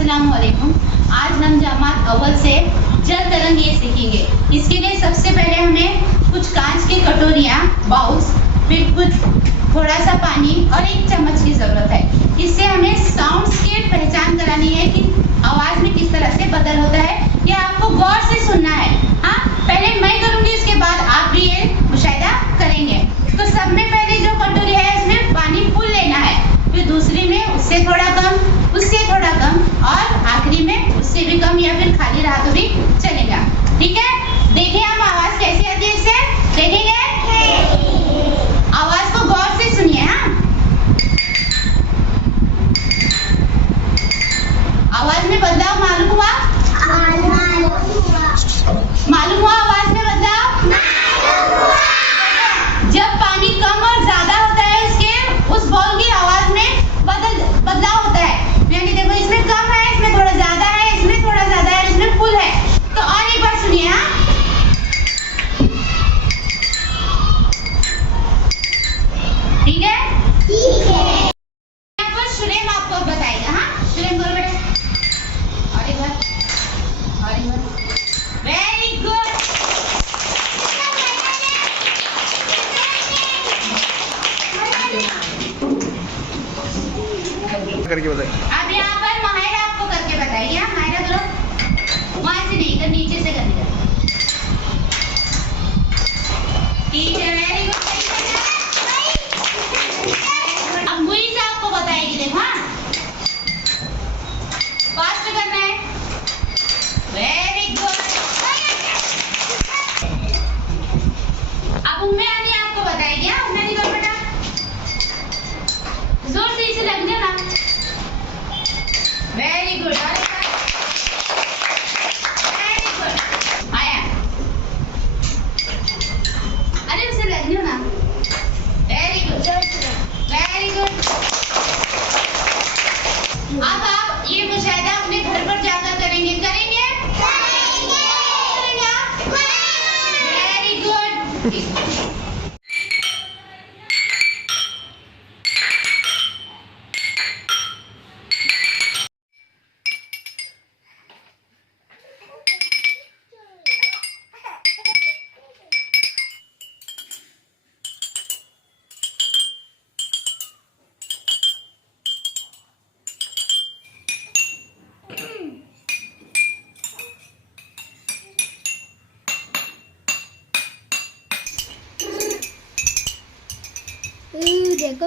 अस्सलामुअलैकुम। आज हम जमात अव्वल से जल तरंग ये सीखेंगे। इसके लिए सबसे पहले हमें कुछ कांच की कटोरियाँ, बाउल्स, फिर कुछ थोड़ा सा पानी और एक चम्मच की ज़रूरत है। इससे हमें साउंड्स की पहचान करानी है कि आवाज़ में किस तरह से बदल होता है। ये आपको गौर से सुनना है। हाँ, पहले मैं करूँगी, उसके बाद आप भी ये मुशाहिदा करेंगे। तो सब में पहले जो कटोरी है इसमें पानी फुल लेना है, फिर दूसरी में उससे थोड़ा कम, उससे थोड़ा कम और आखिरी में उससे भी कम, या फिर खाली रहा तो भी चलेगा। ठीक है, देखिए हम आवाज़ कैसी आती है इससे देखेंगे। आवाज़ को गौर से सुनिए। हाँ, आवाज़ में बदलाव मालूम हुआ? मालूम हुआ आवाज़ में बदलाव? जब पानी कम और ज्यादा होता है उसके उस बॉल की आवाज में बदलाव होता है। यानी देखो, इसमें कम है, इसमें थोड़ा ज्यादा है, इसमें थोड़ा ज्यादा है, इसमें फुल है। तो और एक बार सुनिए। हाँ, ठीक है, ठीक है। यहाँ पर शुरेम आपको बताएगा। हाँ, शुरेम बोलो बेटा। और एक बार, और एक बार। Very good. करके बताइए। अब यहाँ पर माहिरा आपको करके बताइए। हाँ, माहिरा करो। वहां से नहीं, इधर नीचे से करने का। ठीक है, वेरी गुड। अब मुई से आपको बताएगी। देखो, हाँ, फास्ट करना है। Very good. अब उम्मे आनी आपको बताएगी। हाँ, उम्मे नहीं करो बेटा, जोर से इसे लग जाओ ना। Very good, very good. आया, अरे उसे लग जाओ ना। Very good, very good. अब आप ये मुशाहिदा अपने घर पर जाकर करेंगे। करेंगे? Very good. देखो